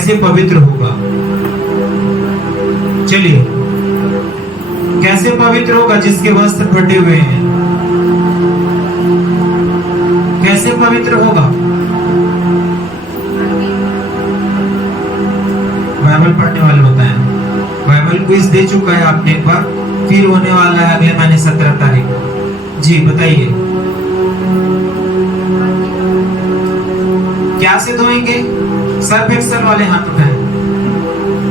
कैसे पवित्र होगा? चलिए, कैसे पवित्र होगा जिसके वस्त्र फटे हुए हैं? कैसे पवित्र होगा? बाइबल पढ़ने वाले बताएं। बाइबल क्विज दे चुका है आपने एक बार, फिर होने वाला है अगले महीने 17 तारीख को। जी बताइए, क्या से धोएंगे? सर्फ एक्सेल वाले हाथ उठाएं,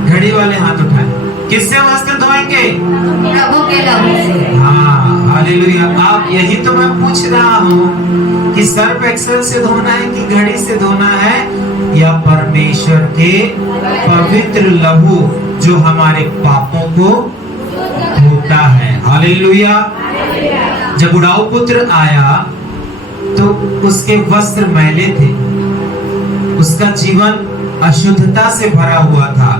घड़ी वाले हाथ उठाएं। किससे वस्त्र धोएंगे? प्रभु के लहू से। हाँ, हालेलुया। आप यही तो मैं पूछ रहा हूँ कि सर्फ एक्सेल से धोना है कि घड़ी से धोना है, या परमेश्वर के पवित्र लहू जो हमारे पापों को धोता है। हालेलुया। जब उड़ाऊ पुत्र आया तो उसके वस्त्र मैले थे, उसका जीवन अशुद्धता से भरा हुआ था,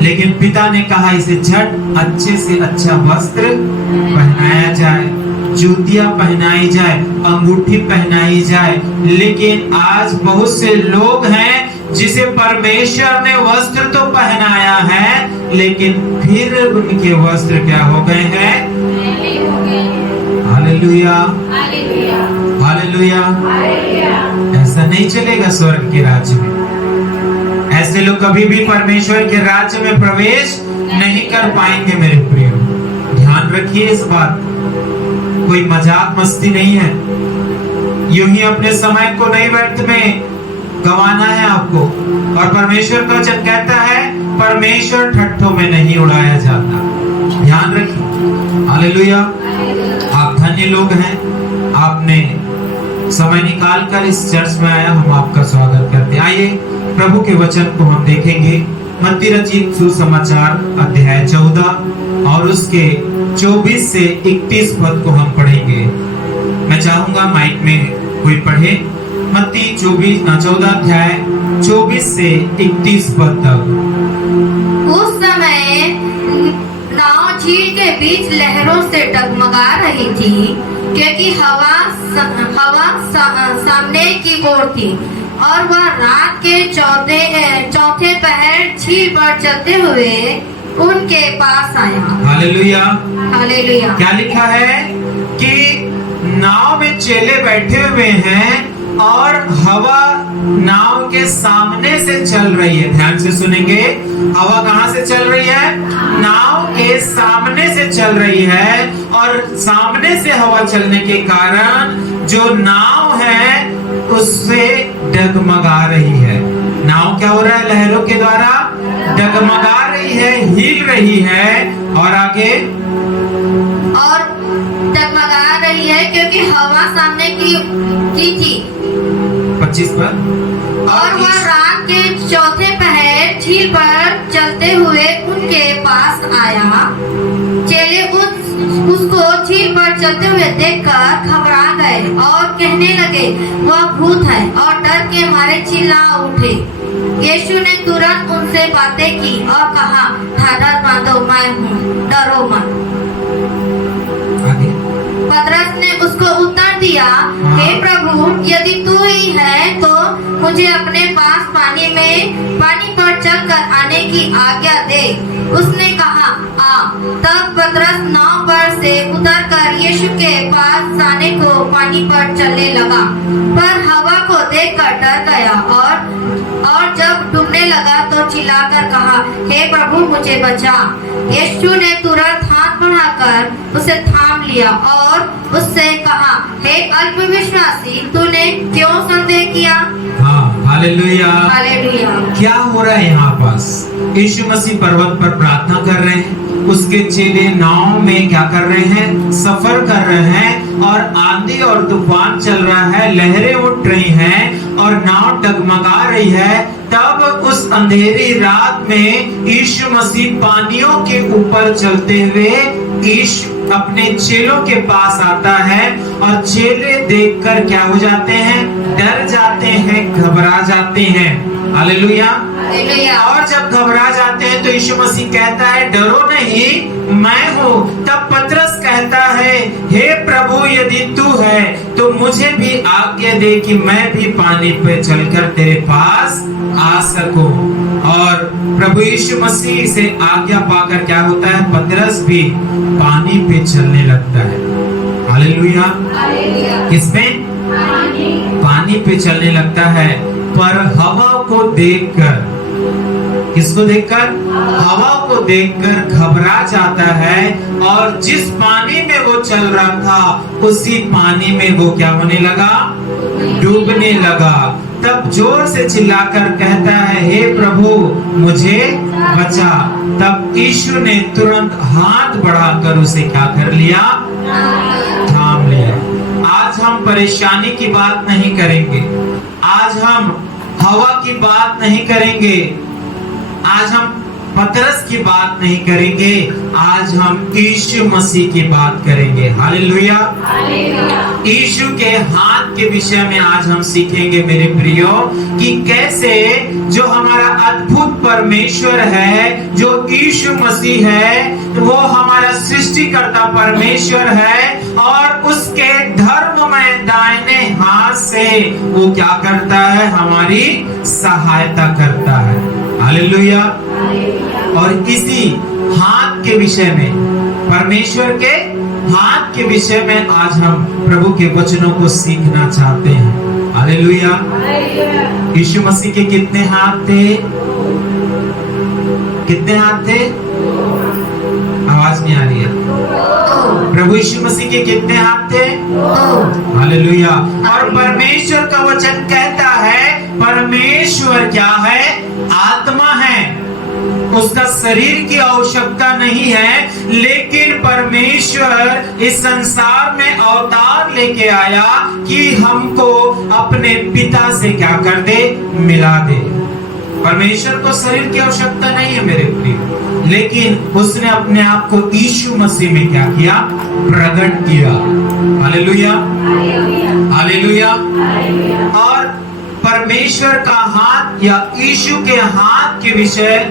लेकिन पिता ने कहा इसे झट अच्छे से अच्छा वस्त्र पहनाया जाए, जूतियां पहनाई जाए, अंगूठी पहनाई जाए। लेकिन आज बहुत से लोग हैं जिसे परमेश्वर ने वस्त्र तो पहनाया है, लेकिन फिर उनके वस्त्र क्या हो गए हैं? Hallelujah, hallelujah. ऐसा नहीं चलेगा स्वर्ग के राज्य में। ऐसे लोग कभी भी परमेश्वर के राज्य में प्रवेश नहीं कर पाएंगे। मेरे प्रिय, ध्यान रखिए इस बात, कोई मजाक मस्ती नहीं है। यूं ही अपने समय को नहीं व्यर्थ में गंवाना है आपको। और परमेश्वर का वचन कहता है परमेश्वर ठट्ठों में नहीं उड़ाया जाता। ध्यान रखिए। हालेलुया। आप धन्य लोग हैं, आपने समय निकाल कर इस चर्च में आया, हम आपका स्वागत करते हैं। आइए प्रभु के वचन को हम देखेंगे। मत्ती रचित सुसमाचार अध्याय 14 और उसके 24 से 31 पद को हम पढ़ेंगे। मैं चाहूंगा माइक में कोई पढ़े। मत्ती 14 अध्याय 24 से 31 पद तक। उस समय नाव झील के बीच लहरों से डगमगा रही थी, क्योंकि हवा सामने की ओर थी, और वह रात के चौथे पहर झील पर चलते हुए उनके पास आया। Hallelujah, hallelujah. क्या लिखा है कि नाव में चेले बैठे हुए हैं और हवा नाव के सामने से चल रही है। ध्यान से सुनेंगे, हवा कहां से चल रही है? नाव के सामने से चल रही है, और सामने से हवा चलने के कारण जो नाव है उससे डगमगा रही है। नाव क्या हो रहा है? लहरों के द्वारा डगमगा रही है, हिल रही है। और आगे, और डगमगा रही है क्योंकि हवा सामने की थी। 25 पर। और वह रात के चौथे पहर झील पर चलते हुए उनके पास आया। चेले उसको झील पर चलते हुए देखकर घबरा गए और कहने लगे वह भूत है, और डर के मारे चिल्ला उठे। यीशु ने तुरंत उनसे बातें की और कहा, ढाढ़ बांधो, मैं हूँ, डरो मत। पतरस ने उसको उत्तर दिया, हे प्रभु, यदि तू ही है तो मुझे अपने पास पानी पर चलकर आने की आज्ञा दे। उसने कहा, आ। तब पतरस नाव पर से उतरकर यीशु के पास आने को पानी पर चलने लगा, पर हवा को देखकर डर गया और जब डूबने लगा तो चिल्लाकर कहा, हे प्रभु, मुझे बचा। यीशु ने तुरंत हाथ बढ़ाकर उसे थाम लिया और उससे कहा, हे अल्पविश्वासी, तूने क्यों संदेह किया? हाँ, हालेलुया। हालेलुया। क्या हो रहा है यहाँ पास? यीशु मसीह पर्वत पर प्रार्थना कर रहे हैं, उसके चेले नाव में क्या कर रहे हैं? सफर कर रहे हैं, और आंधी और तूफान चल रहा है, लहरें उठ रही हैं और नाव डगमगा रही है। तब उस अंधेरी रात में यीशु मसीह पानियों के ऊपर चलते हुए यीशु अपने चेलों के पास आता है, और चेले देखकर क्या हो जाते हैं? डर जाते हैं, घबरा जाते हैं। हालेलुया। और जब घबरा जाते हैं तो यीशु मसीह कहता है, डरो नहीं, मैं हूँ। तब पतरस कहता है, हे प्रभु, यदि तू है तो मुझे भी आज्ञा दे कि मैं भी पानी पे चलकर तेरे पास आ सकूं। और प्रभु यीशु मसीह से आज्ञा पाकर क्या होता है, पतरस भी पानी पे चलने लगता है। हालेलुया। किसमें? पानी पे चलने लगता है। पर हवा को देखकर, किसको देखकर? हवा को देखकर घबरा जाता है और जिस पानी में वो चल रहा था उसी पानी में वो क्या होने लगा? डूबने लगा। तब जोर से चिल्लाकर कहता है, हे प्रभु मुझे बचा। तब यीशु ने तुरंत हाथ बढ़ाकर उसे क्या कर लिया? थाम लिया। आज हम परेशानी की बात नहीं करेंगे, आज हम हवा की बात नहीं करेंगे, आज हम पतरस की बात नहीं करेंगे, आज हम यीशु मसीह की बात करेंगे। हालेलुया। यीशु के हाथ के विषय में आज हम सीखेंगे मेरे प्रियो, कि कैसे जो हमारा अद्भुत परमेश्वर है, जो यीशु मसीह है, वो हमारा सृष्टिकर्ता परमेश्वर है और उसके धर्ममय दाहिने हाथ से वो क्या करता है? हमारी सहायता करता है। हालेलुया। और इसी हाथ के विषय में, परमेश्वर के हाथ के विषय में आज हम प्रभु के वचनों को सीखना चाहते हैं। हालेलुया। यीशु मसीह के कितने हाथ थे? कितने हाथ थे? आवाज नहीं आ रही है। प्रभु यीशु मसीह के कितने हाथ थे? हालेलुया। और परमेश्वर का वचन कहता है, परमेश्वर क्या है? आत्मा है। उसका शरीर की आवश्यकता नहीं है, लेकिन परमेश्वर इस संसार में अवतार लेके आया कि हमको अपने पिता से क्या कर दे? मिला दे। परमेश्वर को शरीर की आवश्यकता नहीं है मेरे प्रिय, लेकिन उसने अपने आप को यीशु मसीह में क्या किया? प्रकट किया। हालेलुया। हालेलुया। और परमेश्वर का हाथ या यीशु के हाथ के विषय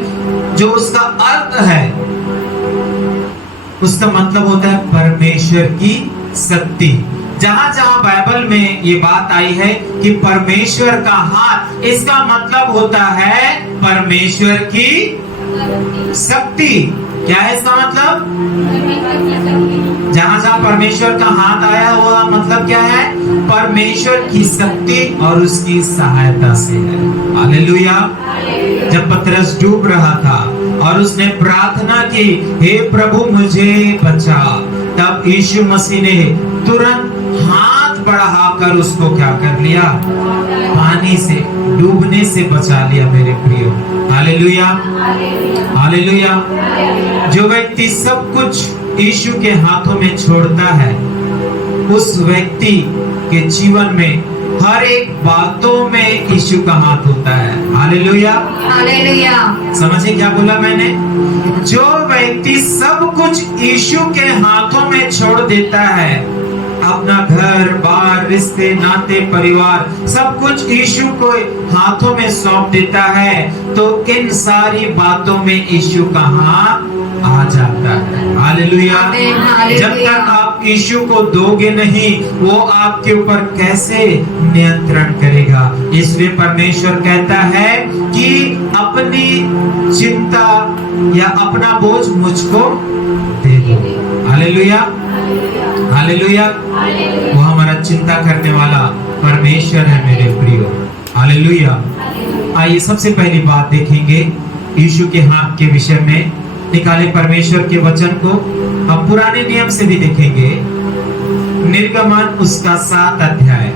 जो उसका अर्थ है, उसका मतलब होता है परमेश्वर की शक्ति। जहां जहां बाइबल में ये बात आई है कि परमेश्वर का हाथ, इसका मतलब होता है परमेश्वर की शक्ति। क्या है इसका मतलब? जहां जहां परमेश्वर का हाथ आया हुआ मतलब क्या है? परमेश्वर की शक्ति और उसकी सहायता से है। हालेलुया। जब पतरस डूब रहा था और उसने प्रार्थना की, हे प्रभु मुझे बचा, तब यीशु मसीह ने तुरंत हाथ बढ़ाकर उसको क्या कर लिया? पानी से डूबने से बचा लिया मेरे प्रियो। हालेलुया। हालेलुया। जो व्यक्ति सब कुछ यीशु के हाथों में छोड़ता है, उस व्यक्ति के जीवन में हर एक बातों में यीशु का हाथ होता है। हालेलुया। हालेलुया। समझे क्या बोला मैंने? जो व्यक्ति सब कुछ यीशु के हाथों में छोड़ देता है, अपना घर बार, रिश्ते नाते, परिवार, सब कुछ यीशु को हाथों में सौंप देता है, तो इन सारी बातों में यीशु का हाथ आ जाता है। हालेलुया। जब तक आप यीशु को दोगे नहीं, वो आपके ऊपर कैसे नियंत्रण करेगा? इसलिए परमेश्वर कहता है कि अपनी चिंता या अपना बोझ मुझको दे दो। हालेलुया। हालेलुया। वो हमारा चिंता करने वाला परमेश्वर है मेरे प्रियो। हालेलुया। आइए सबसे पहली बात देखेंगे यीशु के हाथ के विषय में। निकाले परमेश्वर के वचन को, हम पुराने नियम से भी देखेंगे। निर्गमन उसका 7 अध्याय,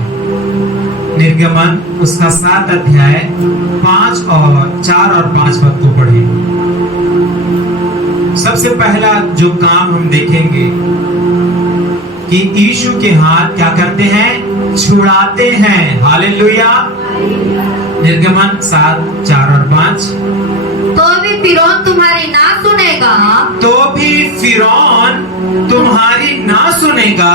निर्गमन उसका 7 अध्याय 4 और 5 पद को पढ़े। सबसे पहला जो काम हम देखेंगे कि यीशु के हाथ क्या करते हैं? छुड़ाते हैं। हालेलुया। निर्गमन 7, 4 और 5। तो भी फिरौन तुम्हारी ना सुनेगा, तो भी फिरौन तुम्हारी ना सुनेगा,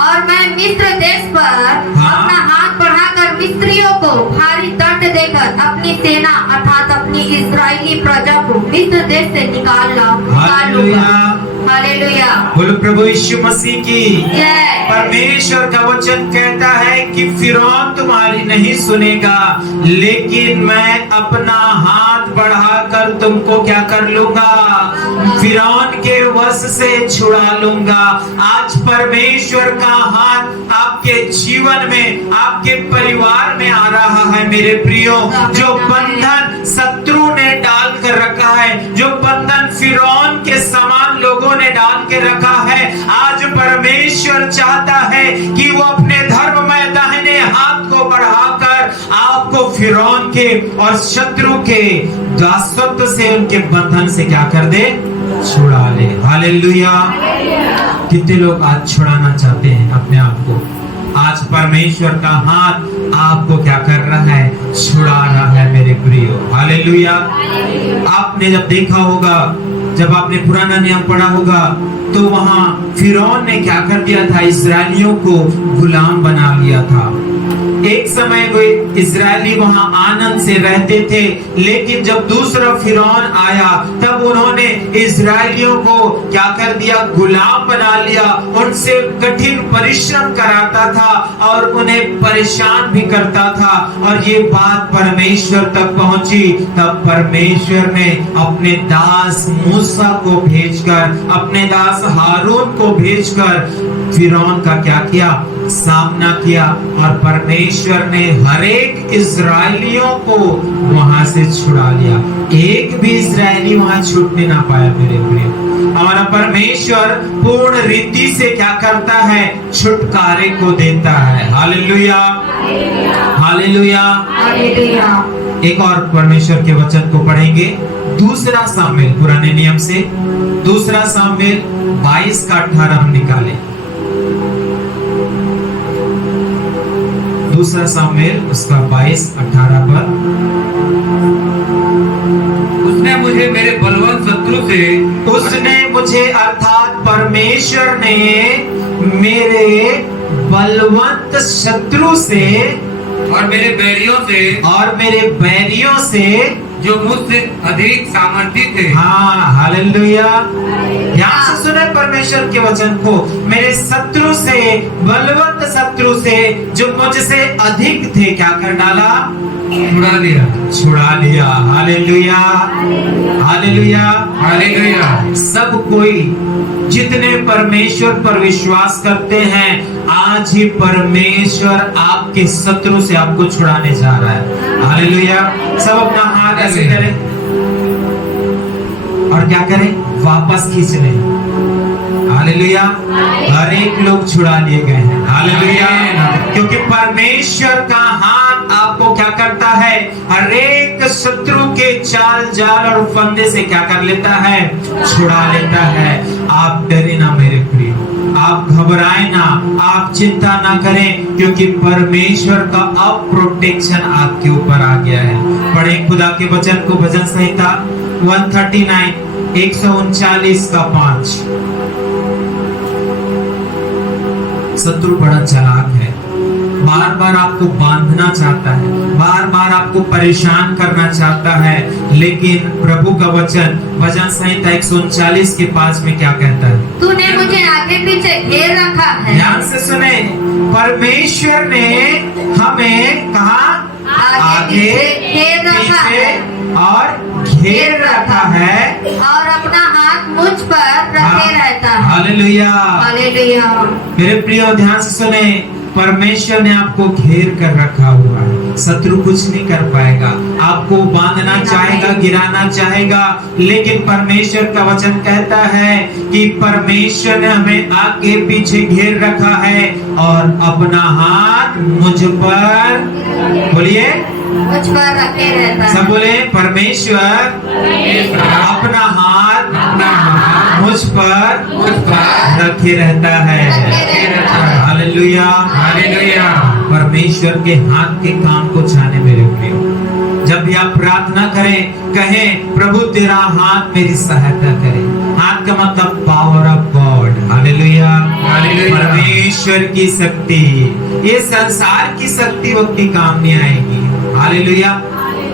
और मैं मिस्र देश पर अपना हाथ बढ़ाकर मिस्रियों को भारी दंड देकर अपनी सेना अर्थात अपनी इस्राएली प्रजा को मिस्र देश से निकाल लूंगा। हालेलुया। बोलो प्रभु यीशु मसीह की। जय। परमेश्वर का वचन कहता है कि फिरौन तुम्हारी नहीं सुनेगा, लेकिन मैं अपना हाथ बढ़ाकर तुमको क्या कर लूंगा, फिरौन के वश से छुड़ा लूंगा। आज परमेश्वर का हाथ आपके जीवन में, आपके परिवार में आ रहा है मेरे प्रियो। जो बंधन शत्रु ने डाल कर रखा है, जो बंधन फिरौन के समान लोगों ने डाल के रखा है, आज परमेश्वर चाहता है कि वो अपने धर्ममय दाहिने हाथ को बढ़ाकर आपको फिरौन के और शत्रु के दासत्व से, उनके बंधन से क्या कर दे, छुड़ा ले। हालेलुया। कितने लोग आज छुड़ाना चाहते हैं अपने आप को? आज परमेश्वर का हाथ आपको क्या कर रहा है, छुड़ा रहा है मेरे प्रियो। हालेलुया। आपने जब देखा होगा, जब आपने पुराना नियम पढ़ा होगा, तो वहां फिरौन ने क्या कर दिया था, इस्राएलियों को गुलाम बना लिया था। एक समय वे इस्राएली वहां आनंद से रहते थे, लेकिन जब दूसरा फिरौन आया तब उन्होंने इस्राएलियों को क्या कर दिया, गुलाम बना लिया। उनसे कठिन परिश्रम कराता था और उन्हें परेशान भी करता था। और ये बात परमेश्वर तक पहुंची, तब परमेश्वर ने अपने दास मूसा को भेजकर, अपने दास हारून को भेजकर फिरौन का क्या किया, सामना किया। और परमेश्वर ने हर एक इस्राएलियों को वहां से छुड़ा लिया। एक भी इस्राएली वहां छूटने ना पाया मेरे प्रिय। और परमेश्वर पूर्ण रीति से क्या करता है, छुटकारे को देता है। Hallelujah, hallelujah, hallelujah. एक और परमेश्वर के वचन को पढ़ेंगे, दूसरा सामुएल, पुराने नियम से दूसरा सामुएल 22 का 18 हम निकालें। दूसरा सामुएल उसका 22-18 पर। उसने मुझे मेरे बलवंत शत्रु से, उसने मुझे अर्थात परमेश्वर ने मेरे बलवंत शत्रु से और मेरे बैरियों से जो मुझसे अधिक सामर्थी थे। हाँ, हालेलुया। ध्यान से सुने परमेश्वर के वचन को। मेरे शत्रु से, बलवंत शत्रु से जो मुझसे अधिक थे, क्या कर डाला, छुड़ा लिया, छुड़ा लिया। Hallelujah, hallelujah, hallelujah. सब कोई जितने परमेश्वर पर विश्वास करते हैं, आज ही परमेश्वर आपके शत्रु से आपको छुड़ाने जा रहा है। हालेलुया। सब अपना हाथ ऐसे करें और क्या करें, वापस खींच लें। हालेलुया। हर एक लोग छुड़ा लिए गए हैं। हालेलुया। क्योंकि परमेश्वर का हाथ आपको क्या करता है, हर एक शत्रु के चाल जाल और फंदे से क्या कर लेता है, छुड़ा लेता है। आप डरे ना मेरे प्रिय, आप घबराए ना, आप चिंता ना करें, क्योंकि परमेश्वर का अब प्रोटेक्शन आपके ऊपर आ गया है। पढ़े खुदा के वचन को, भजन संहिता 139 139 का 5। शत्रु बड़ा चालाक है, बार बार आपको बांधना चाहता है, बार बार आपको परेशान करना चाहता है। लेकिन प्रभु का वचन भजन संहिता 139 के 5 में क्या कहता है, तूने मुझे आगे पीछे घेर रखा है। ध्यान से सुने, परमेश्वर ने हमें कहा, आगे घेर रखा पीछे है और घेर रखा है, और अपना हाथ मुझ पर रखे रहता है। Hallelujah, hallelujah. मेरे प्रियो ध्यान से सुने, परमेश्वर ने आपको घेर कर रखा हुआ है। शत्रु कुछ नहीं कर पाएगा, आपको बांधना चाहेगा, गिराना चाहेगा, लेकिन परमेश्वर का वचन कहता है कि परमेश्वर ने हमें आगे पीछे घेर रखा है और अपना हाथ मुझ पर, बोलिए, मुझ पर रखे रहता है। सब बोले, परमेश्वर अपना हाथ मुझ पर रखे रहता है। Hallelujah, hallelujah. परमेश्वर के हाथ के काम को जाने मेरे प्रियो। जब भी आप प्रार्थना करें, कहें प्रभु तेरा हाथ मेरी सहायता करे। हाथ का मतलब पावर ऑफ गॉड। हालेलुया, परमेश्वर की शक्ति, ये संसार की शक्ति वक्ति काम नहीं आएगी। हालेलुया।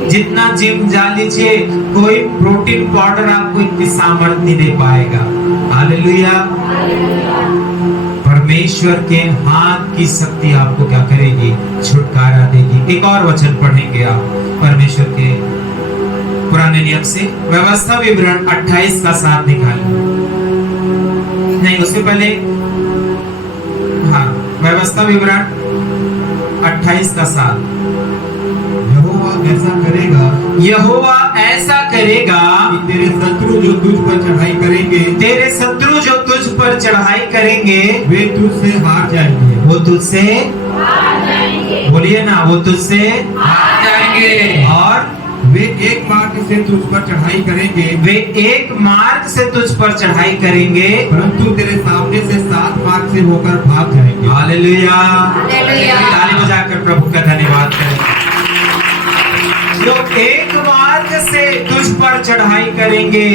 जितना जिम जा लीजिए, कोई प्रोटीन पाउडर आपको इतनी सामर्थ्य नहीं दे पाएगा। हालेलुया। परमेश्वर के हाथ की शक्ति आपको क्या करेगी? छुटकारा देगी। एक और वचन पढ़ेंगे आप परमेश्वर के पुराने नियम से, व्यवस्था विवरण 28 का 7 निकालें। नहीं, उससे पहले हाँ, व्यवस्था विवरण 28 का 7। यहोवा ऐसा करेगा यहोवा ऐसा करेगा कि तेरे शत्रु जो तुझ पर चढ़ाई करेंगे, तेरे शत्रु जो तुझ पर चढ़ाई करेंगे, वे तुझसे हार जाएंगे। वो तुझसे बोलिए ना, वो तुझसे हार जाएंगे। और वे एक मार्ग से तुझ पर चढ़ाई करेंगे, वे एक मार्ग से तुझ पर चढ़ाई करेंगे, परंतु तेरे सामने से 7 मार्ग से होकर भाग जाएंगे। हालेलुया। हालेलुया। ताली बजाकर प्रभु का धन्यवाद करें। जो एक मार्ग से तुझ पर चढ़ाई करेंगे,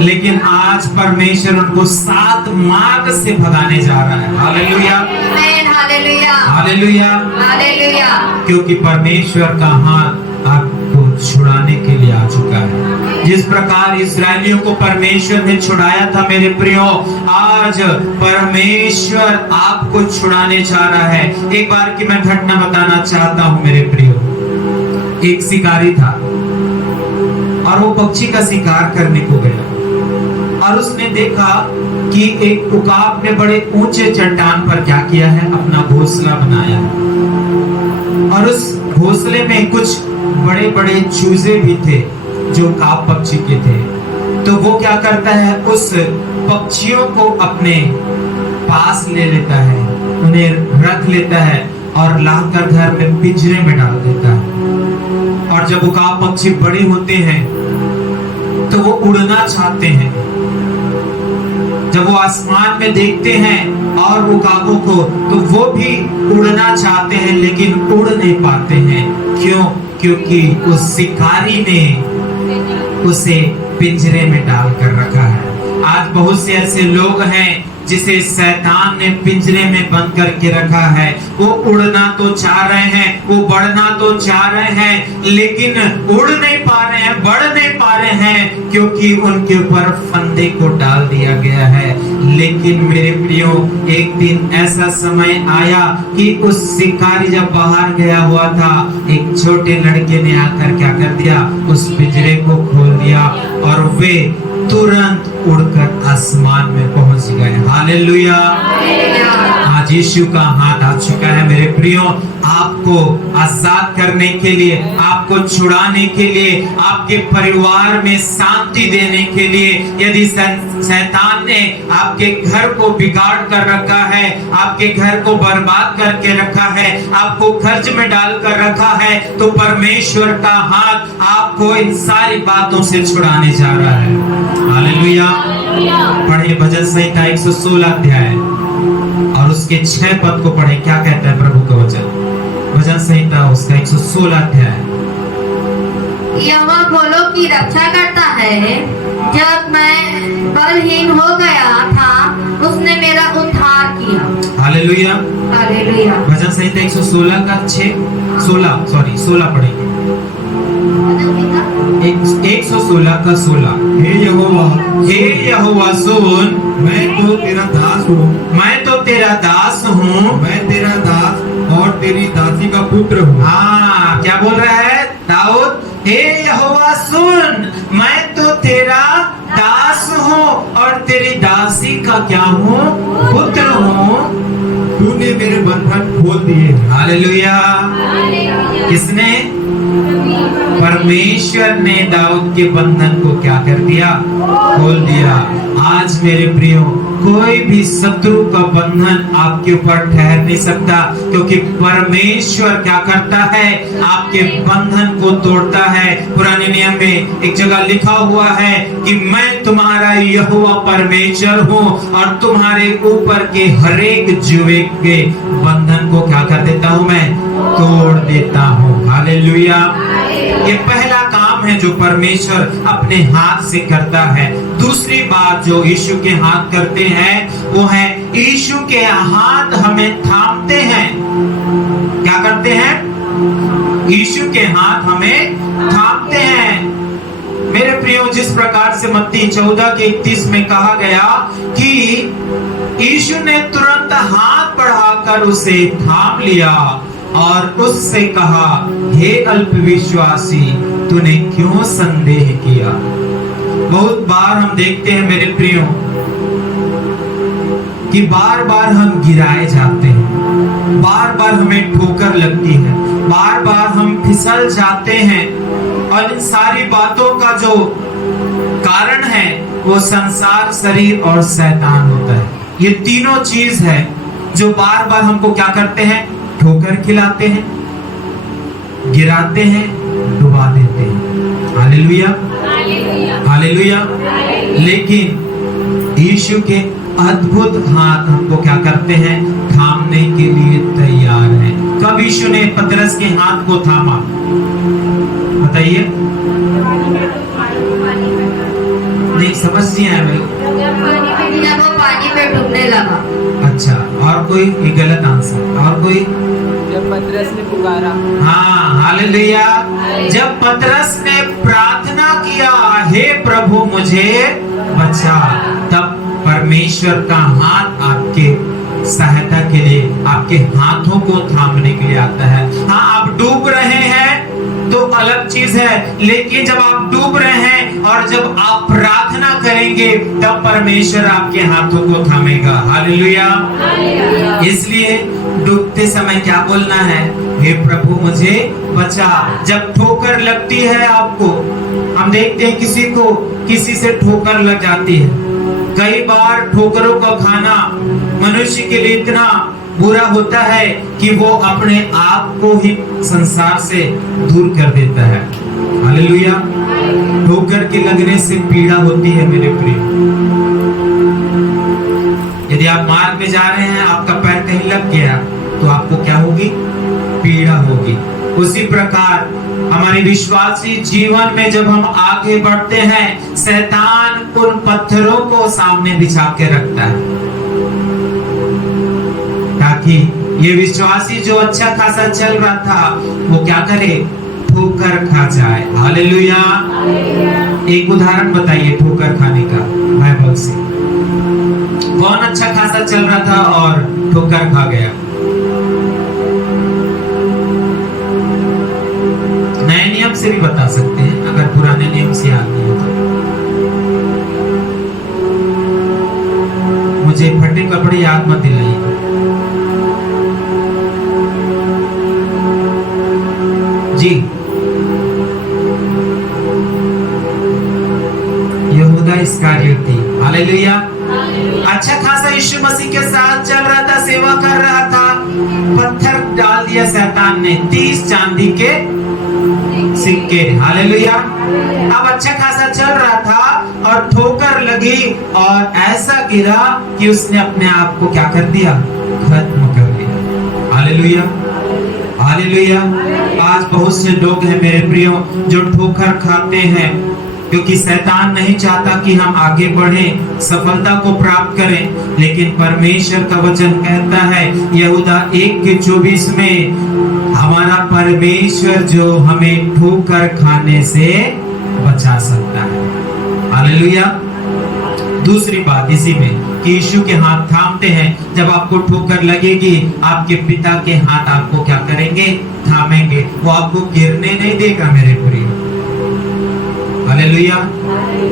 लेकिन आज परमेश्वर उनको 7 मार्ग से भगाने जा रहा है। हालेलुया, आमीन। हालेलुया। हालेलुया। हालेलुया। क्योंकि परमेश्वर का हाथ आपको छुड़ाने के लिए आ चुका है। जिस प्रकार इस्राएलियों को परमेश्वर ने छुड़ाया था मेरे प्रियो, आज परमेश्वर आपको छुड़ाने जा रहा है। एक बार की मैं घटना बताना चाहता हूं मेरे प्रियो। एक शिकारी था और वो पक्षी का शिकार करने को गया और उसने देखा कि एक उकाब ने बड़े ऊंचे चट्टान पर क्या किया है, अपना घोंसला बनाया है। और उस घोंसले में कुछ बड़े बड़े चूजे भी थे जो उकाब पक्षी के थे। तो वो क्या करता है, उस पक्षियों को अपने पास ले लेता है, उन्हें रख लेता है और लाकर घर में पिंजरे में डाल देता है। और जब उकाब पक्षी बड़े होते हैं तो वो उड़ना चाहते हैं। जब वो आसमान में देखते हैं और उकाबों को, तो वो भी उड़ना चाहते हैं लेकिन उड़ नहीं पाते हैं। क्यों? क्योंकि उस शिकारी ने उसे पिंजरे में डाल कर रखा है। आज बहुत से ऐसे लोग हैं जिसे शैतान ने पिंजरे में बंद करके रखा है। वो उड़ना तो चाह रहे हैं, वो बढ़ना तो चाह रहे हैं, लेकिन उड़ नहीं पा रहे हैं, बढ़ नहीं पा रहे हैं, क्योंकि उनके ऊपर फंदे को डाल दिया गया है। लेकिन मेरे प्रियो, एक दिन ऐसा समय आया कि उस शिकारी जब बाहर गया हुआ था, एक छोटे लड़के ने आकर क्या कर दिया, उस पिंजरे को खोल दिया और वे तुरंत उड़कर आसमान में पहुंच गए। हालेलुया। आज यीशु का हाथ आ चुका है मेरे प्रियो, आपको आजाद करने के लिए, आपको छुड़ाने के लिए, आपके परिवार में शांति देने के लिए। यदि शैतान ने आपके घर को बिगाड़ कर रखा है, आपके घर को बर्बाद करके रखा है, आपको खर्च में डाल कर रखा है, तो परमेश्वर का हाथ आपको इन सारी बातों से छुड़ाने जा रहा है। हालेलुया। पढ़े भजन संहिता 116 अध्याय और उसके 6 पद को पढ़े। क्या कहता है प्रभु का वचन? भजन संहिता उसका 116 अध्याय। यहोवा भोलों की रक्षा करता है। जब मैं बलहीन हो गया था, उसने मेरा उद्धार किया। हालेलुया। हालेलुया। भजन संहिता 116 का 16 पढ़ेंगे। 116 का 16। हे यहोवा सुन, मैं तो तेरा दास हूँ, मैं तो तेरा दास हूँ, मैं तेरा दास और तेरी दासी का पुत्र हूँ। हाँ, क्या बोल रहा है दाऊद? हे यहोवा सुन, मैं तो तेरा दास हूँ और तेरी दासी का क्या हूँ? पुत्र हूँ। तूने मेरे बंधन खोल दिए। हालेलुया। किसने? परमेश्वर ने दाऊद के बंधन को क्या कर दिया? खोल दिया। आज मेरे प्रियो, कोई भी शत्रु का बंधन आपके ऊपर ठहर नहीं सकता, क्योंकि परमेश्वर क्या करता है? आपके बंधन को तोड़ता है। पुराने नियम में एक जगह लिखा हुआ है कि मैं तुम्हारा यहोवा परमेश्वर हूँ और तुम्हारे ऊपर के हर एक जुए के बंधन को क्या कर देता हूँ? मैं तोड़ देता हूँ। हालेलुया। ये पहला काम है जो परमेश्वर अपने हाथ से करता है। दूसरी बात जो यीशु के हाथ करते हैं वो है, यीशु के हाथ हमें थामते हैं। क्या करते हैं? यीशु के हाथ हमें थाम थामते हैं। मेरे प्रियो, जिस प्रकार से मत्ती 14:31 में कहा गया कि यीशु ने तुरंत हाथ बढ़ाकर उसे थाम लिया और उससे कहा, हे अल्पविश्वासी, तूने क्यों संदेह किया। बहुत बार हम देखते हैं मेरे प्रियो कि बार बार हम गिराए जाते हैं, बार बार हमें ठोकर लगती है, बार बार हम फिसल जाते हैं, और इन सारी बातों का जो कारण है वो संसार, शरीर और शैतान होता है। ये तीनों चीज है जो बार बार हमको क्या करते हैं, ठोकर खिलाते हैं, गिराते हैं, डुबा देते हैं। Hallelujah, hallelujah. लेकिन यीशु के अद्भुत हाथ हमको क्या करते हैं, थामने के लिए तैयार है। कब यीशु ने पतरस के हाथ को थामा, बताइए। नहीं समझ नहीं आया भाई। जब वो पानी में डूबने लगा। अच्छा, और कोई? ये गलत आंसर। और कोई? जब पतरस ने पुकारा। हाँ, हालेलुया। जब पतरस ने प्रार्थना किया, हे प्रभु मुझे बचा, तब परमेश्वर का हाथ आपके सहायता के लिए, आपके हाथों को थामने के लिए आता है। हाँ, आप डूब रहे हैं तो अलग चीज है, लेकिन जब आप डूब रहे हैं और जब आप प्रार्थना करेंगे तब परमेश्वर आपके हाथों को थामेगा। हालेलुया। इसलिए डूबते समय क्या बोलना है, हे प्रभु मुझे बचा। जब ठोकर लगती है आपको, हम देखते हैं किसी को, किसी से ठोकर लग जाती है। कई बार ठोकरों का खाना मनुष्य के लिए इतना बुरा होता है कि वो अपने आप को ही संसार से दूर कर देता है। हालेलुया। ठोकर के लगने से पीड़ा होती है मेरे प्रिय। यदि आप मार्ग में जा रहे हैं, आपका पैर कहीं लग गया तो आपको क्या होगी, पीड़ा होगी। उसी प्रकार हमारे विश्वासी जीवन में जब हम आगे बढ़ते हैं, शैतान उन पत्थरों को सामने बिछा के रखता है ताकि ये विश्वासी जो अच्छा खासा चल रहा था वो क्या करे, ठोकर खा जाए। हालेलुया। एक उदाहरण बताइए ठोकर खाने का बाइबल से। कौन अच्छा खासा चल रहा था और ठोकर खा गया? नए नियम से भी बता सकते हैं, अगर पुराने नियम से याद नहीं होता। मुझे फटे कपड़े याद मत दिलाइए। जी, यहूदा इस्करियोती। हालेलुया। अच्छा खासा यीशु मसीह के साथ चल रहा था, सेवा कर रहा था, पत्थर डाल दिया शैतान ने, 30 चांदी के सिक्के। हालेलुया। अब अच्छा खासा चल रहा था और ठोकर लगी और ऐसा गिरा कि उसने अपने आप को क्या कर दिया, खत्म कर दिया। Hallelujah, hallelujah. आज बहुत से लोग हैं मेरे प्रियो जो ठोकर खाते हैं, क्योंकि शैतान नहीं चाहता कि हम आगे बढ़ें, सफलता को प्राप्त करें। लेकिन परमेश्वर का वचन कहता है यहूदा 1:24 में, हमारा परमेश्वर जो हमें ठोकर खाने से बचा सकता है। हालेलुया। दूसरी बात इसी में कि यीशु के हाथ थामते हैं। जब आपको ठोकर लगेगी, आपके पिता के हाथ आपको क्या करेंगे, थामेंगे। वो आपको गिरने नहीं देगा मेरे प्रिय। हालेलुया।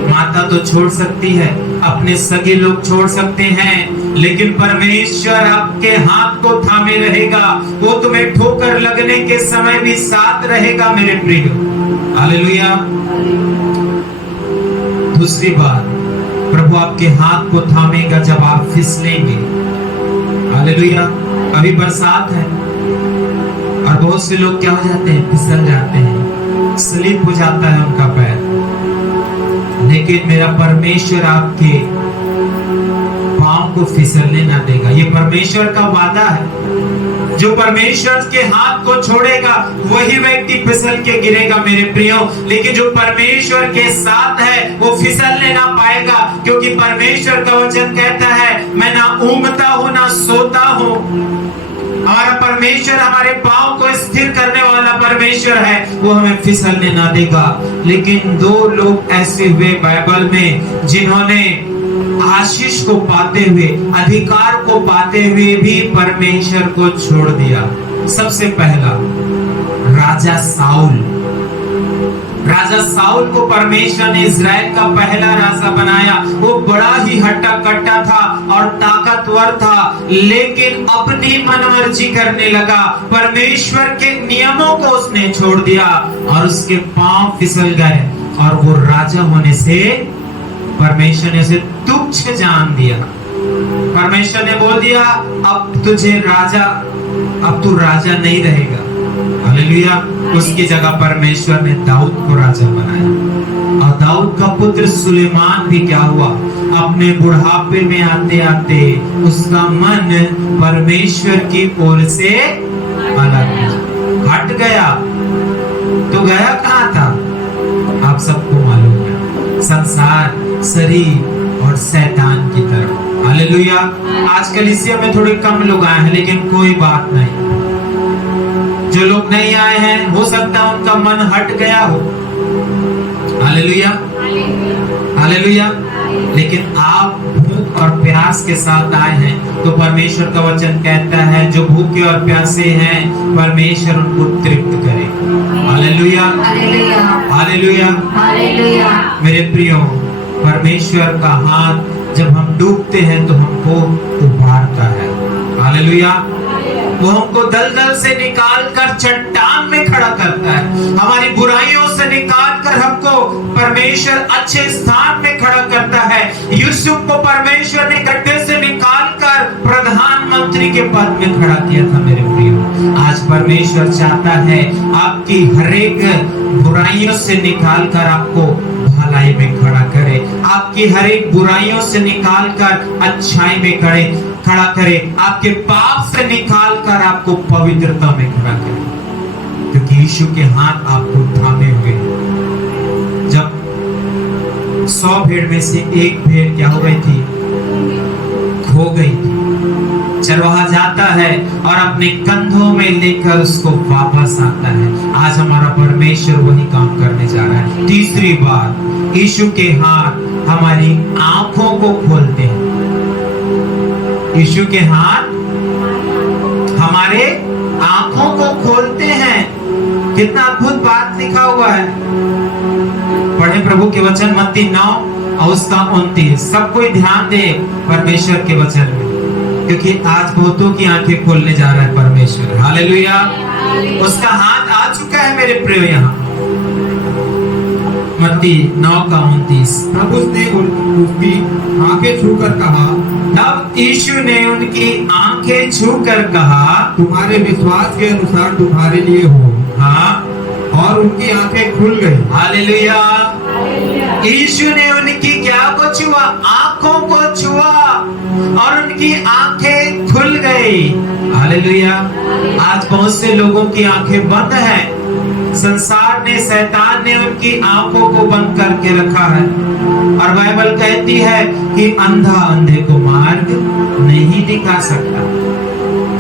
माता तो छोड़ सकती है, अपने सगे लोग छोड़ सकते हैं, लेकिन परमेश्वर आपके हाथ को थामे रहेगा। वो तुम्हें ठोकर लगने के समय भी साथ रहेगा मेरे प्रिय। हालेलुया। दूसरी बात, प्रभु आपके हाथ को थामेगा जब आप फिसलेंगे। हालेलुया। अभी बरसात है और बहुत से लोग क्या हो जाते हैं, फिसल जाते हैं, स्लिप हो जाता है उनका पैर। लेकिन मेरा परमेश्वर आपके पांव को फिसलने ना देगा। ये परमेश्वर का वादा है। जो परमेश्वर के हाथ को छोड़ेगा वही व्यक्ति फिसल के गिरेगा मेरे प्रियो। लेकिन जो परमेश्वर के साथ है वो फिसलने ना पाएगा, क्योंकि परमेश्वर का वचन कहता है, मैं ना ऊँघता हूँ ना सोता हूँ, हमारा परमेश्वर हमारे पाँव को स्थिर करने वाला परमेश्वर है, वो हमें फिसलने ना देगा। लेकिन 2 लोग ऐसे हुए बाइबल में जिन्होंने आशीष को पाते हुए, अधिकार को पाते हुए भी परमेश्वर को छोड़ दिया। सबसे पहला राजा साउल। राजा साउल को परमेश्वर ने इज़राइल का पहला राजा बनाया। वो बड़ा ही हट्टा कट्टा था और ताकतवर था, लेकिन अपनी मनमर्जी करने लगा। परमेश्वर के नियमों को उसने छोड़ दिया और उसके पांव फिसल गए और वो राजा होने से परमेश्वर ने उसे तुच्छ जान दिया। परमेश्वर ने बोल दिया, अब तू राजा नहीं रहेगा। हालेलुया। उसकी जगह परमेश्वर ने दाऊद को राजा बनाया और दाऊद का पुत्र सुलेमान भी क्या हुआ, अपने बुढ़ापे में आते आते उसका मन परमेश्वर की ओर से अलग हट गया। तो गया कहाँ था? आप सबको मालूम है, संसार, शरीर और शैतान की तरफ। हालेलुया। आजकल इसी में थोड़े कम लोग आए हैं, लेकिन कोई बात नहीं। जो लोग नहीं आए हैं, हो सकता है उनका मन हट गया हो। Hallelujah, hallelujah. लेकिन आप भूख और प्यास के साथ आए हैं, तो परमेश्वर का वचन कहता है जो भूखे और प्यासे हैं, परमेश्वर उनको तृप्त करे। Hallelujah, hallelujah, hallelujah. मेरे प्रियो, परमेश्वर का हाथ जब हम डूबते हैं तो हमको उबारता है। हालेलुया। वो हमको दलदल से निकाल कर चट्टान में खड़ा करता है। हमारी बुराइयों से निकाल कर हमको परमेश्वर अच्छे स्थान में खड़ा करता है। यूसुफ को परमेश्वर ने गड्ढे से निकाल कर प्रधानमंत्री के पद में खड़ा किया था। मेरे प्रियो, आज परमेश्वर चाहता है आपकी हरेक बुराइयों से निकाल कर आपको भलाई में खड़ा करे, आपकी हरेक बुराइयों से निकाल कर अच्छाई में खड़ा करे, आपके पाप से निकाल कर आपको पवित्रता में खड़ा करे, क्योंकि यीशु के हाथ आपको थामे हुए। जब 100 भेड़ में से एक भेड़ क्या हो गई थी? खो गई थी। चरवाहा जाता है और अपने कंधों में लेकर उसको वापस आता है। आज हमारा परमेश्वर वही काम करने जा रहा है। तीसरी बात, यीशु के हाथ हमारी आंखों को खोलते हैं। यीशु के हाथ हमारे आंखों को खोलते हैं। कितना अद्भुत बात लिखा हुआ है। पढ़े प्रभु के वचन मत्ती 9 और उसका 29। सब कोई ध्यान दे परमेश्वर के वचन में, क्योंकि आज बहुतों की आंखें खोलने जा रहा है परमेश्वर। हालेलुया। उसका हाथ आ चुका है मेरे प्रिय। यहाँ मत्ती 9 का 29। तब उसने उसकी आंखें छूकर कहा, तब यीशु ने उनकी आंखें छूकर कहा, तुम्हारे विश्वास के अनुसार तुम्हारे लिए हो। हाँ, और उनकी आंखें खुल गई। हालेलुया। यीशु ने उनकी क्या को छुआ? आंखों को छुआ और उनकी आंखें खुल गई। हालेलुया। आज बहुत से लोगों की आंखें बंद हैं। संसार ने, शैतान ने उनकी आंखों को बंद करके रखा है। और बाइबल कहती है कि अंधा अंधे को मार्ग नहीं दिखा सकता।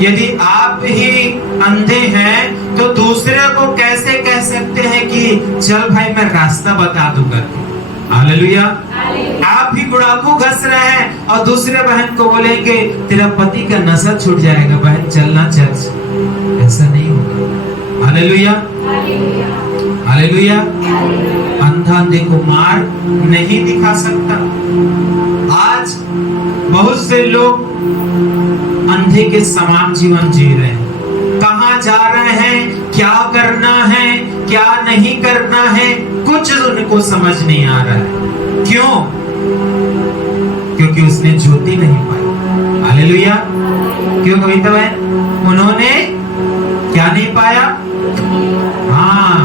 यदि आप ही अंधे हैं तो दूसरे को कैसे कह सकते हैं कि चल भाई मैं रास्ता बता दूंगा। हालेलुया। आप ही गुड़ाखू घस रहे हैं और दूसरे बहन को बोलेंगे तेरा पति का नशा छूट जाएगा, बहन चलना चर्च। ऐसा नहीं होगा। Hallelujah, hallelujah. अंधा अंधे को मार्ग नहीं दिखा सकता। आज बहुत से लोग अंधे के समान जीवन जी रहे हैं। कहाँ जा रहे हैं, क्या करना है, क्या नहीं करना है, कुछ उनको समझ नहीं आ रहा है। क्यों? क्योंकि उसने ज्योति नहीं पाई। हालेलुया। क्यों कविता है? उन्होंने क्या नहीं पाया? हाँ,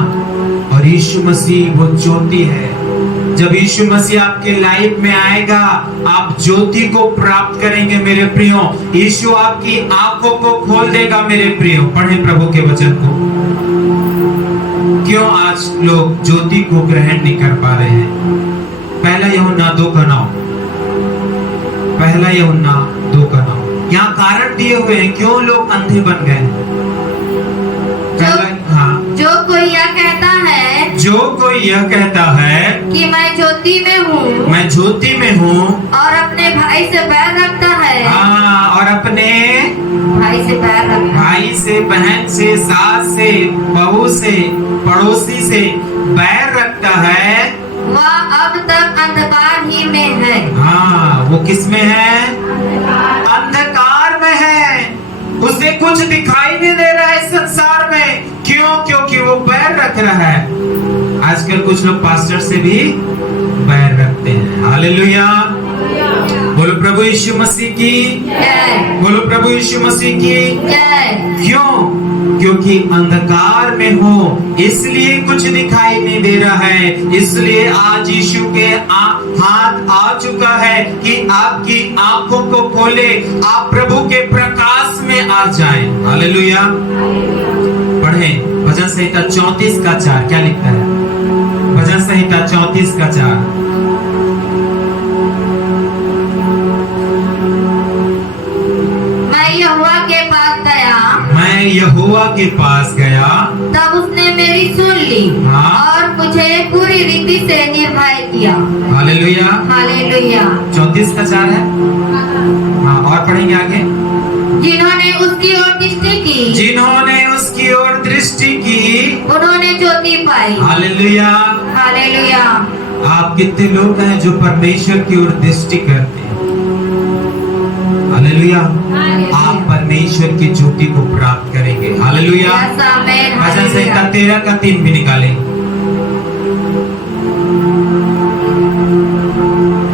और यीशु मसीह वो ज्योति है। जब यीशु मसीह आपके लाइफ में आएगा, आप ज्योति को प्राप्त करेंगे मेरे प्रियो। यीशु आपकी आंखों को खोल देगा मेरे प्रियो। पढ़े प्रभु के वचन को। क्यों आज लोग ज्योति को ग्रहण नहीं कर पा रहे हैं? पहला यूहन्ना 2 का 9। पहला यूहन्ना 2 का 9। यहाँ कारण दिए हुए हैं क्यों लोग अंधे बन गए। हाँ, जो कोई यह कहता है जो कोई यह कहता है कि मैं ज्योति में हूँ मैं ज्योति में हूँ और अपने भाई से बैर रखता है, हाँ, और अपने भाई से बैर रखता है, भाई से, बहन से, सास से, बहू से, पड़ोसी से बैर रखता है, वह अब तक अंधकार ही में है। हाँ, वो किस में है? अंधकार में है। उसे कुछ दिखाई नहीं दे रहा है संसार में। क्यों? क्योंकि वो बैर रख रहा है। आजकल कुछ लोग पास्टर से भी बैर रखते हैं। हालेलुया, बोलो प्रभु यीशु मसीह की, जय बोलो प्रभु यीशु मसीह की। जय। क्यों? क्योंकि अंधकार में हो इसलिए कुछ दिखाई नहीं दे रहा है। इसलिए आज यीशु के हाथ आ चुका है कि आपकी आंखों को खोले, आप प्रभु के प्रकाश में आ जाएं। हालेलुया। पढ़ें भजन संहिता 34 का 4 क्या लिखता है? भजन संहिता 34 का 4। मैं यहोवा के पास गया तब उसने मेरी सुन ली हाँ। और मुझे पूरी रीति से निर्भय किया। हालेलुया। हालेलुया। 34 का 4 है। हाँ, और पढ़ेंगे आगे। जिन्होंने उसकी ओर दृष्टि की, जिन्होंने उसकी ओर दृष्टि की, उन्होंने ज्योति पाई। हालेलुया। हालेलुया। आप कितने लोग हैं जो परमेश्वर की ओर दृष्टि करते हैं? हालेलुया। आप परमेश्वर की ज्योति को प्राप्त करेंगे। हालेलुया। भजन संहिता 13 का 3 भी निकालें।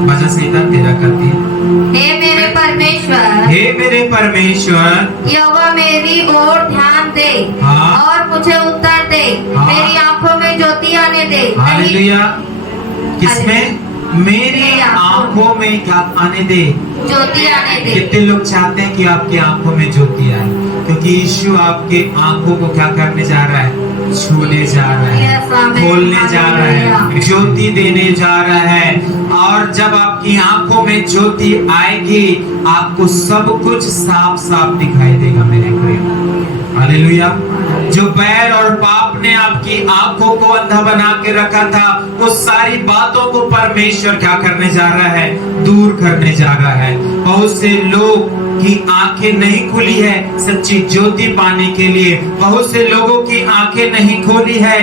भजन संहिता 13 का 3। हे मेरे परमेश्वर, हे मेरे परमेश्वर, यहोवा मेरी ओर ध्यान दे हाँ। और मुझे उत्तर दे। हाँ। मेरी आंखों में ज्योति आने दे। हालेलुया। किसमें? मेरी आंखों में क्या आने दे? ज्योति आने दे। कितने लोग चाहते हैं कि आपकी आंखों में ज्योति आए? क्योंकि यीशु आपके आंखों को क्या करने जा रहा है? छूने जा रहा है, खोलने जा रहा है, ज्योति देने जा रहा है। और जब आपकी आंखों में ज्योति आएगी, आपको सब कुछ साफ साफ दिखाई देगा मेरे प्रिय। हालेलुया। जो बैर और पाप ने आपकी आंखों को अंधा बना के रखा था, वो सारी बातों को परमेश्वर क्या करने जा रहा है? दूर करने जा रहा है। बहुत से लोग की आंखें नहीं खुली है सच्ची ज्योति पाने के लिए। बहुत से लोगों की आंखें नहीं खोली है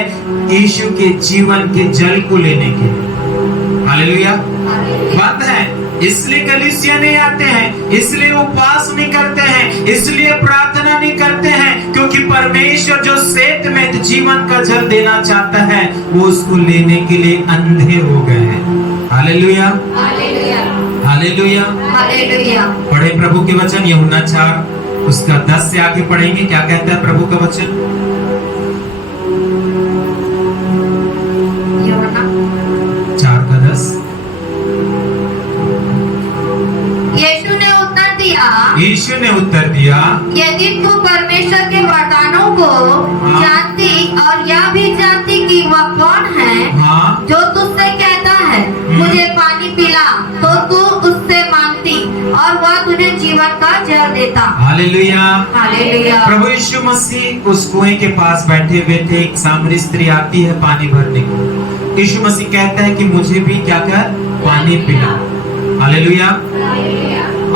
यीशु के जीवन के जल को लेने के लिए। हालेलुया। बंद है, इसलिए कलीसिया नहीं आते हैं, इसलिए उपवास नहीं करते हैं, इसलिए प्रार्थना नहीं करते हैं, क्योंकि परमेश्वर जो सेत में जीवन का जल देना चाहता है, वो उसको लेने के लिए अंधे हो गए हैं। हालेलुया। हालेलुया। हालेलुया। हालेलुया। पढ़े प्रभु के वचन यूहन्ना 4 उसका 10 से आगे पढ़ेंगे। क्या कहता है प्रभु का वचन? यूहन्ना 4 का 10। यीशु ने उत्तर दिया, यदि तू परमेश्वर के वरदानों को जानती और यह भी जानती कि वह कौन है हाँ, जो तुझसे कहता है मुझे पानी पिला, तो तू उससे मांगती और वह तुझे जीवन का जल देता। हालेलुया। हालेलुया। प्रभु यीशु मसीह उस कुएं के पास बैठे हुए थे। एक सामरी स्त्री आती है पानी भरने को। यीशु मसीह कहता है कि मुझे भी क्या कर? पानी पिला। हालेलुया।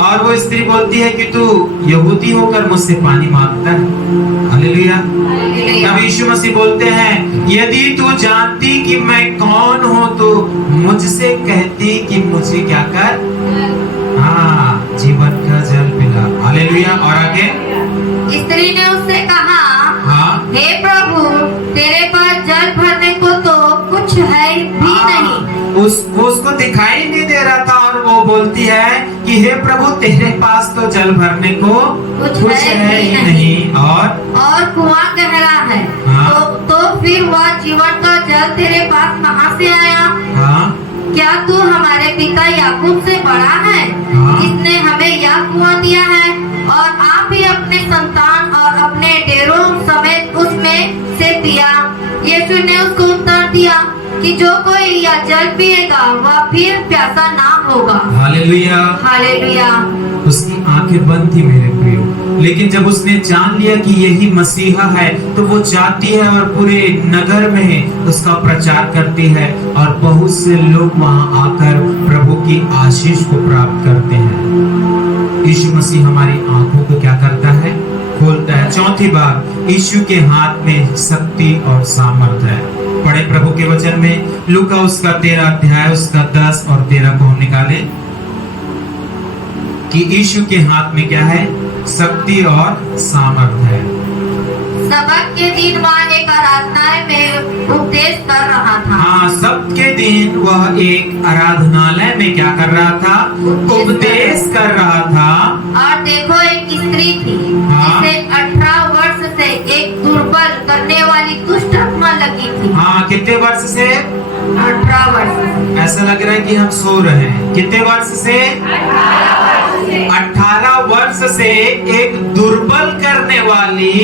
और वो स्त्री बोलती है कि तू यहूदी होकर मुझसे पानी मांगता है। हालेलुया। तब यीशु मसीह बोलते हैं, यदि तू जानती कि मैं कौन हूँ तो मुझसे कहती कि मुझे क्या कर? हाँ, जीवन का जल पिला। हालेलुया। और आगे स्त्री ने उससे कहा, हाँ, हे प्रभु, तेरे पास जल भरने को तो कुछ है भी नहीं। उसको दिखाई नहीं दे रहा था और वो बोलती है कि हे प्रभु, तेरे पास तो जल भरने को कुछ है ही नहीं और कुआं गहरा है। हाँ। तो फिर वह जीवन का जल तेरे पास कहाँ से आया? हाँ, क्या तू हमारे पिता याकूब से बड़ा है, हाँ। जिसने हमें यह कुआं दिया है और आप ही अपने संतान और अपने डेरों समेत उसमें से पिया? यीशु ने उसको उत्तर दिया कि जो कोई यह जल पिएगा वह फिर प्यासा ना होगा। हालेलुया। हालेलुया। उसकी आंखें आंखें बंद थी मेरे प्रियो, लेकिन जब उसने जान लिया कि यही मसीहा है तो वो जाती है और पूरे नगर में उसका प्रचार करती है और बहुत से लोग वहां आकर प्रभु की आशीष को प्राप्त करते हैं। यीशु मसीह हमारी आंखों को क्या करता है? खोलता है। चौथी बात, यीशु के हाथ में शक्ति और सामर्थ है। पढ़े प्रभु के वचन में लूका उसका 13 अध्याय उसका 10 और 13 को हम निकाले कि यीशु के हाथ में क्या है? शक्ति और सामर्थ है। सबक के दिन वह एक आराधनालय में उपदेश कर रहा था। हाँ, सबके दिन वह एक आराधनालय में क्या कर रहा था? उपदेश कर रहा था। और देखो एक स्त्री थी हाँ। जिसे 18 वर्ष से एक दुर्बल करने वाली दुष्ट आत्मा लगी थी। हाँ, कितने वर्ष से? 18 वर्ष। ऐसा लग रहा है कि हम सो रहे हैं। कितने वर्ष से? 18 वर्ष से एक दुर्बल करने वाली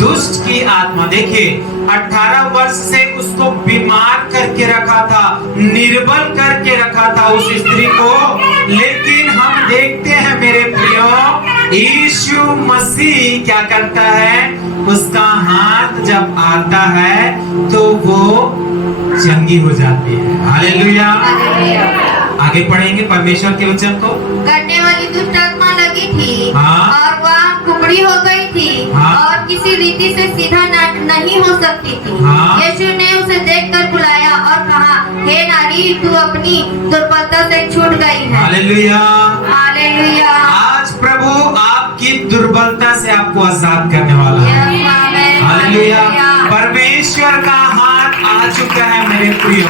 दुष्ट की आत्मा। देखिए, 18 वर्ष से उसको बीमार करके रखा था, निर्बल करके रखा था उस स्त्री को। लेकिन हम देखते हैं मेरे प्रियो, यीशु मसीह क्या करता है? उसका हाथ जब आता है तो वो चंगी हो जाती है। हालेलुया। आगे पढ़ेंगे परमेश्वर के वचन को। करने वाली दुष्ट आत्मा लगी थी हाँ। और वह कुकड़ी हो गई थी हाँ। और किसी रीति से सीधा नहीं हो सकती थी। हाँ। यीशु ने उसे देखकर बुलाया और कहा, हे नारी, तू अपनी दुर्बलता से छूट गई है। हालेलुया। हालेलुया। आज प्रभु आपकी दुर्बलता से आपको आजाद करने वाला है। हालेलुया। परमेश्वर का हाथ आ चुका है मेरे प्रियो।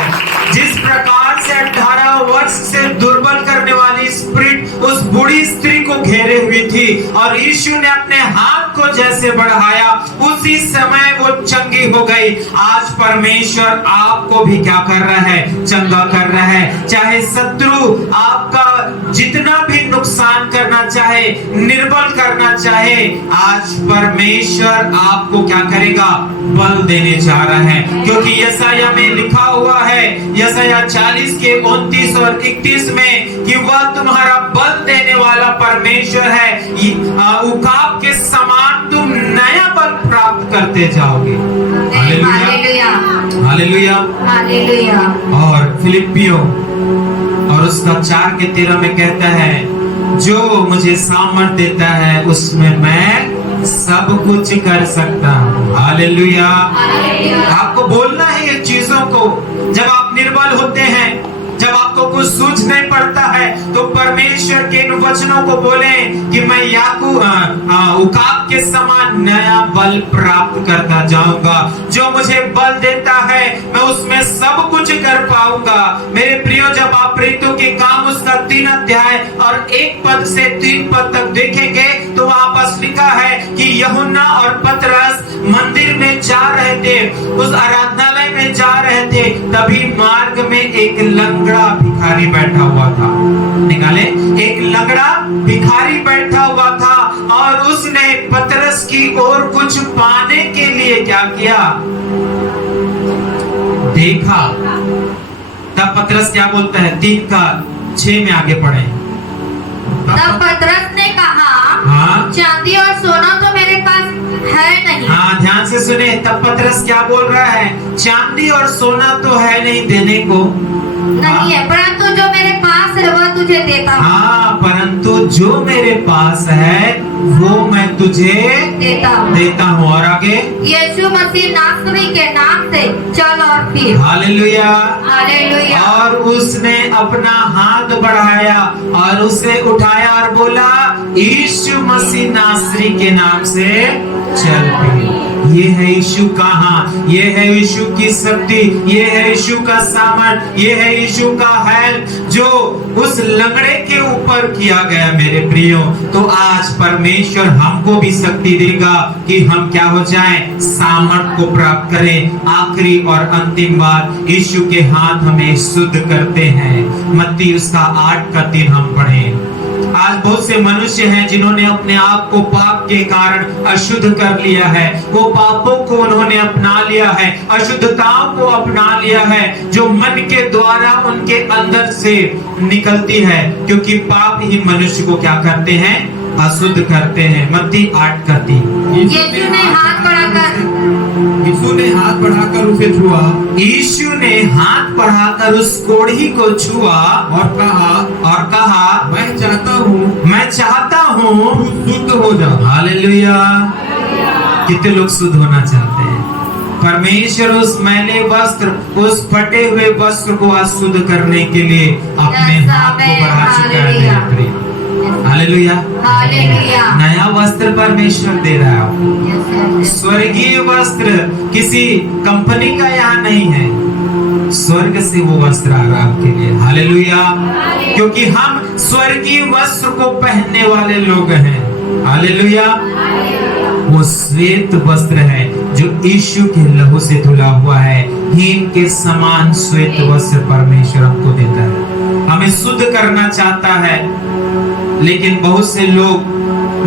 जिस प्रकार से 18 वर्ष से दुर्बल करने वाली स्पिरिट उस बूढ़ी स्त्री को घेरे हुई थी और यीशु ने अपने हाथ को जैसे बढ़ाया, उसी समय वो चंगी हो गई। आज परमेश्वर आपको भी क्या कर रहा है? चंगा कर रहा है। चाहे शत्रु आपका जितना भी नुकसान करना चाहे, निर्बल करना चाहे, आज परमेश्वर आपको क्या करेगा? बल देने जा रहा है। क्योंकि यशायाह में लिखा हुआ है, यशायाह 40 के 29 और 31 में, कि वह तुम्हारा बल देने वाला परमेश्वर है। उकाब के समान तुम नया बल प्राप्त करते जाओगे। हालेलुया। हालेलुया। हालेलुया। और फिलिपियों और उसका 4 के 13 में कहता है, जो मुझे सामर्थ देता है उसमें मैं सब कुछ कर सकता हूँ। हालेलुया। आपको बोलना है ये चीजों को। जब आप निर्बल होते हैं, जब आपको कुछ सूझ नहीं पड़ता है, तो परमेश्वर के इन वचनों को बोलें कि मैं उकाब के समान नया बल प्राप्त करता जाऊंगा। जो मुझे बल देता है मैं उसमें सब कुछ कर पाऊंगा। मेरे प्रियो, जब आप प्रेरितों के काम उसका 3 अध्याय और 1 पद से 3 पद तक देखेंगे तो वहां पर लिखा है कि यूहन्ना और पतरस मंदिर में जा रहे थे, उस आराधनालय में जा रहे थे। तभी मार्ग में एक लंगड़ा भिखारी बैठा हुआ था। निकाले, एक लंगड़ा भिखारी बैठा हुआ था और उसने पतरस की ओर कुछ पाने के लिए क्या किया? देखा। तब पतरस क्या बोलता है? 3 का 6 में आगे पढ़े। तब पतरस ने कहा, हाँ, चांदी और सोना तो मेरे पास है नहीं। हाँ, ध्यान से सुने। तब पतरस क्या बोल रहा है? चांदी और सोना तो है नहीं देने को, नहीं है, परंतु जो मेरे पास है वह तुझे देता हूँ। हाँ, परंतु जो मेरे पास है वो मैं तुझे देता हूँ। और आगे, यीशु मसीह नासरी के नाम से चल और फिर। हालेलुया। हालेलुया। और उसने अपना हाथ बढ़ाया और उसे उठाया और बोला, यीशु मसीह नासरी के नाम से चल फिर। ये है यीशु का हाथ, ये है यीशु की शक्ति, ये है यीशु का सामर्थ, ये है यीशु का हेल्प जो उस लंगड़े के ऊपर किया गया। मेरे प्रियो, तो आज परमेश्वर हमको भी शक्ति देगा कि हम क्या हो जाएं? सामर्थ को प्राप्त करें। आखिरी और अंतिम बात, यीशु के हाथ हमें शुद्ध करते हैं। मत्ती उसका 8 का 3 हम पढ़ें। आज बहुत से मनुष्य हैं जिन्होंने अपने आप को पाप के कारण अशुद्ध कर लिया है। वो पापों को उन्होंने अपना लिया है, अशुद्धताओं को अपना लिया है, जो मन के द्वारा उनके अंदर से निकलती है। क्योंकि पाप ही मनुष्य को क्या करते हैं? अशुद्ध करते हैं। मत्ती 8:3। यीशु ने हाथ बढ़ाकर यीशु ने हाथ बढ़ाकर उसे छुआ यीशु ने हाथ बढ़ाकर उस कोढ़ी को छुआ और कहा मैं चाहता हूँ तू शुद्ध हो जा। हालेलुया। कितने लोग शुद्ध होना चाहते हैं? परमेश्वर उस मैले वस्त्र, उस फटे हुए वस्त्र को अशुद्ध करने के लिए अपने हाथ को बढ़ा चुका है मेरे प्रिय। हालेलुया। हालेलुया। नया वस्त्र परमेश्वर दे रहा है आपको। स्वर्गीय वस्त्र किसी कंपनी का यहाँ नहीं है, स्वर्ग से वो वस्त्र आ रहा है आपके लिए। हालेलुया। क्योंकि हम स्वर्गीय वस्त्र को पहनने वाले लोग हैं। हालेलुया। वो श्वेत वस्त्र है जो यीशु के लहू से धुला हुआ है। हिम के समान श्वेत वस्त्र परमेश्वर हमको देता है, हमें शुद्ध करना चाहता है। लेकिन बहुत से लोग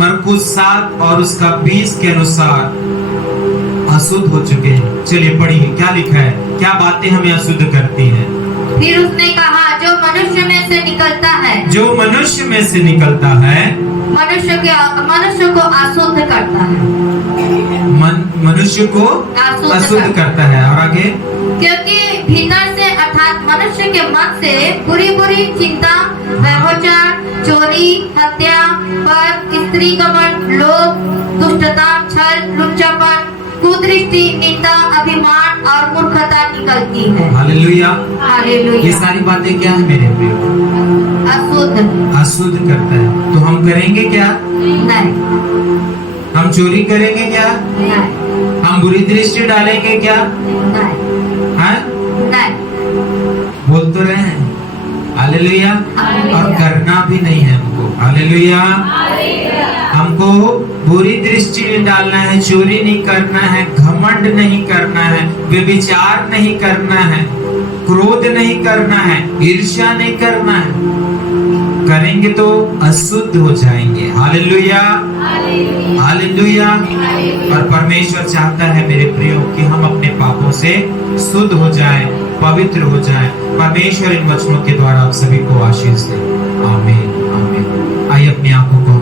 मरकुस 7 और उसका 20 के अनुसार अशुद्ध हो चुके हैं। चलिए पढ़िए क्या लिखा है, क्या बातें हमें अशुद्ध करती हैं। फिर उसने कहा जो मनुष्य में से निकलता है, जो मनुष्य में से निकलता है मनुष्य को अशुद्ध करता है। मनुष्य को अशुद्ध करता है। और आगे, क्योंकि भीतर से अर्थात मनुष्य के मन से बुरी बुरी चिंता, व्यभिचार, चोरी, हत्या, पर स्त्री गमन, लोभ, दुष्टता, छल, लुच्चापन, कुदृष्टि, निंदा, अभिमान और मूर्खता निकलती है। हालेलुया। हालेलुया। ये सारी बातें क्या है मेरे प्रिय? अशुद्ध करता है। तो हम करेंगे क्या? नहीं। हम चोरी करेंगे क्या? नहीं। हम बुरी दृष्टि डालेंगे क्या? नहीं। हाँ? नहीं। बोल तो रहे हैं। हालेलुया। हालेलुया। और करना भी नहीं है हमको। हालेलुया। हमको बुरी दृष्टि नहीं डालना है, चोरी नहीं करना है, घमंड नहीं करना है, व्यभिचार नहीं करना है, क्रोध नहीं करना है, ईर्ष्या नहीं करना है। करेंगे तो अशुद्ध हो जाएंगे। हालेलुया। हालेलुया। और परमेश्वर चाहता है मेरे प्रियो कि हम अपने पापों से शुद्ध हो जाएं, पवित्र हो जाएं। परमेश्वर इन वचनों के द्वारा आप सभी को आशीष दे। आमीन। आमीन। आइए अपनी आंखों को